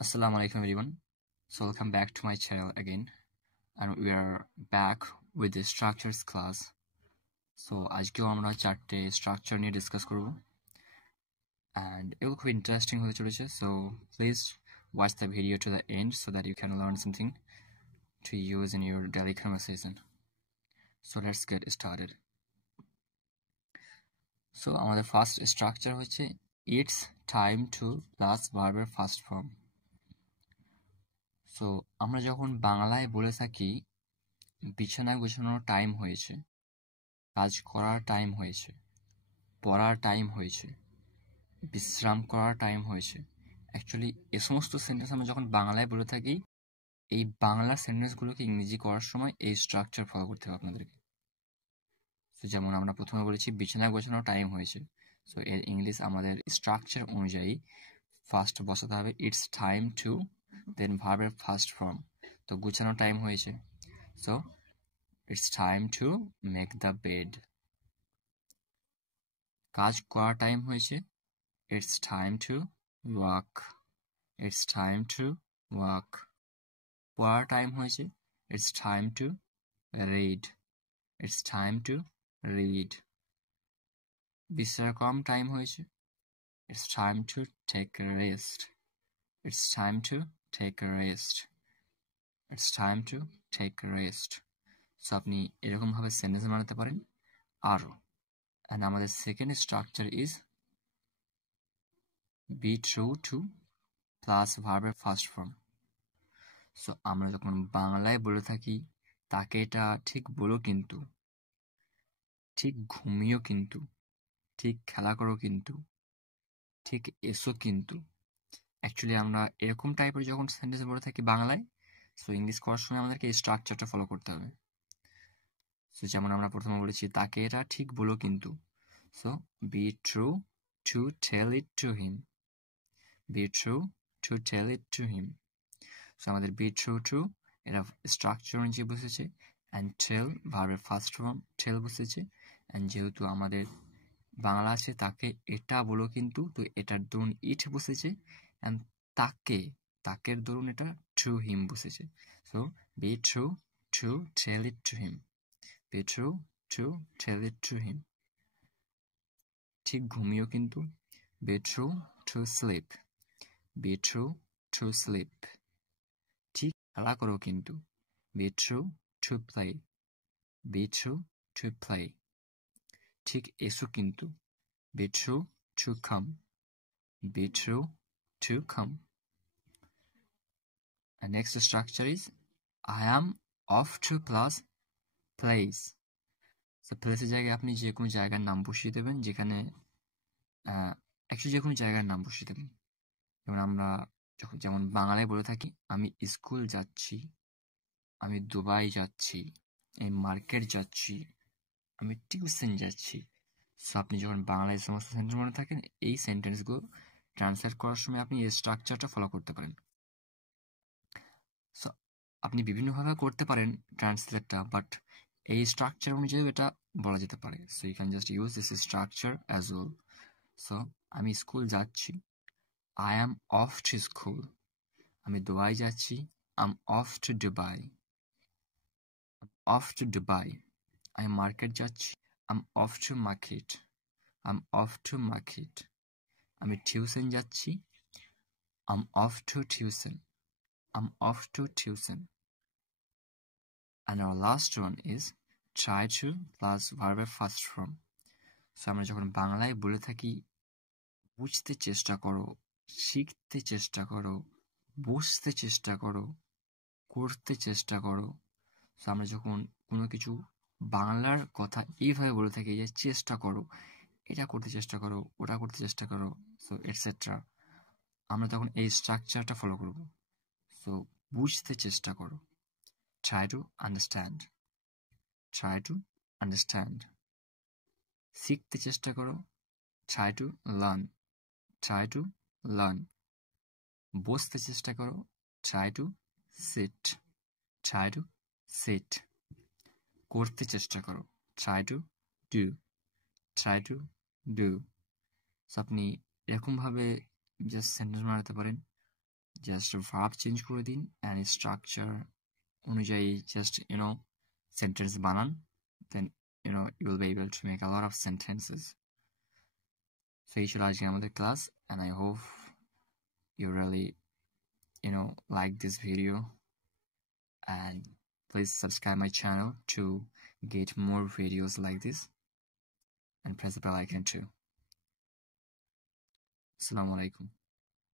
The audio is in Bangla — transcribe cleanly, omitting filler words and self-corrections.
Assalamu alaikum everyone. So welcome back to my channel again, and we are back with the structures class. So আজকেও আমরা চারটে স্ট্রাকচার নিয়ে ডিসকাস করব and it will be interesting হতে চলেছে. So please watch the video to the end so that you can learn something to use in your daily conversation. So let's get started. So আমাদের ফার্স্ট স্ট্রাকচার হচ্ছে it's time to plus ভার্বের ফার্স্ট ফর্ম. সো আমরা যখন বাংলায় বলে থাকি বিছানায় গোছানোর টাইম হয়েছে, কাজ করার টাইম হয়েছে, পড়ার টাইম হয়েছে, বিশ্রাম করার টাইম হয়েছে, অ্যাকচুয়ালি এ সমস্ত সেন্টেন্স আমরা যখন বাংলায় বলে থাকি, এই বাংলা সেন্টেন্সগুলোকে ইংরেজি করার সময় এই স্ট্রাকচার ফলো করতে হবে আপনাদেরকে. সো যেমন আমরা প্রথমে বলেছি বিছানায় গোছানোর টাইম হয়েছে, সো এর ইংলিশ আমাদের স্ট্রাকচার অনুযায়ী ফার্স্ট বসাতে হবে ইটস টাইম টু, দেন ভার্বের ফার্স্ট ফর্ম. তো গোছানোর টাইম হয়েছে, so it's time to make the bed. কাজ করার টাইম হয়েছে, it's time to work. It's time to work. পড়ার টাইম হয়েছে, it's time to read. It's time to read. বিশ্রাম টাইম হয়েছে, it's time to take a rest. It's time to take a rest. It's time to take a rest. So আপনি এরকমভাবে সেন্টেন্স বানাতে পারেন আরও. And আমাদের second structure is be true to plus ভার্বের ফার্স্ট ফর্ম. সো আমরা যখন বাংলায় বলে থাকি তাকে এটা ঠিক বলো কিন্তু, ঠিক ঘুমিও কিন্তু, ঠিক খেলা করো কিন্তু, ঠিক এসো কিন্তু, অ্যাকচুয়ালি আমরা এরকম টাইপের যখন সেন্টেন্স বলে থাকি বাংলায়, সো ইংলিশ করার সময় আমাদেরকে এই স্ট্রাকচারটা ফলো করতে হবে. সো যেমন আমরা প্রথমে বলেছি তাকে এটা ঠিক বলো কিন্তু, so be true to tell it to him. Be true to tell it to him. So আমাদের be true to এটা স্ট্রাকচার অনুযায়ী বসেছে, অ্যান্ড টেল ভার্বের ফার্স্ট ফর্ম টেল বসেছে, অ্যান্ড যেহেতু আমাদের বাংলা আছে তাকে এটা বলো কিন্তু, তো এটার দরুন ইট বসেছে, অ্যান্ড তাকের দরুন এটা টু হিম বসেছে. So be true to tell it to him. Be true to tell it to him. ঠিক ঘুমিও কিন্তু, be true to sleep. Be true to sleep. ঠিক খেলা করো কিন্তু, be true to play. Be true to play. ঠিক এসো কিন্তু, be true to come. Be true to come. And next structure is I am off to plus place. So place এর জায়গায় আপনি যে কোনো জায়গার নাম বসিয়ে দেবেন, যেখানে অ্যাকচুয়ালি যে কোনো জায়গার নাম বসিয়ে দেবেন. যেমন আমরা যেমন বাংলায় বলে থাকি আমি স্কুল যাচ্ছি, আমি দুবাই যাচ্ছি, আমি মার্কেট যাচ্ছি, আমি টিউশন যাচ্ছি. সো আপনি যখন বাংলায় সমস্ত সেন্টেন্স মনে থাকেন, এই সেন্টেন্সগুলো ট্রান্সলেট করার সময় আপনি এই স্ট্রাকচারটা ফলো করতে পারেন. সো আপনি বিভিন্নভাবে করতে পারেন ট্রান্সলেটটা, বাট এই স্ট্রাকচার অনুযায়ী এটা বলা যেতে পারে. So you can just use this structure as well. So আমি স্কুল যাচ্ছি, I am off to school. আমি দুবাই যাচ্ছি, I am off to Dubai. Off to Dubai. আমি মার্কেট যাচ্ছি, I am off to market. I am off to market. আমি টিউশন যাচ্ছি, I am off to tuition. I am off to tuition. And our last one is try to plus verb first form. So আমরা যখন বাংলায় বলে থাকি বুঝতে চেষ্টা করো, শিখতে চেষ্টা করো, বুঝতে চেষ্টা করো, করতে চেষ্টা করো. সো আমরা যখন কোনো কিছু বাংলার কথা এইভাবে বলে থাকি যে চেষ্টা করো, এটা করতে চেষ্টা করো, ওটা করতে চেষ্টা করো, সো এটসেট্রা, আমরা তখন এই স্ট্রাকচারটা ফলো করব. সো বুঝতে চেষ্টা করো, try to understand. Try to understand. শিখতে চেষ্টা করো, try to learn. Try to learn. বসতে চেষ্টা করো, try to sit. Try to sit. করতে চেষ্টা করো, try to do. Try to do. So আপনি এরকমভাবে জাস্ট সেন্টেন্স বানাতে পারেন জাস্ট ভার্ব চেঞ্জ করে দিন অ্যান্ড স্ট্রাকচার অনুযায়ী জাস্ট সেন্টেন্স বানান, দেন you will be able to make a lot of sentences. So এই ছিল আজকে আমাদের class, and I hope you really like this video, and please subscribe my channel to get more videos like this, and press the bell icon too. Assalamu alaikum.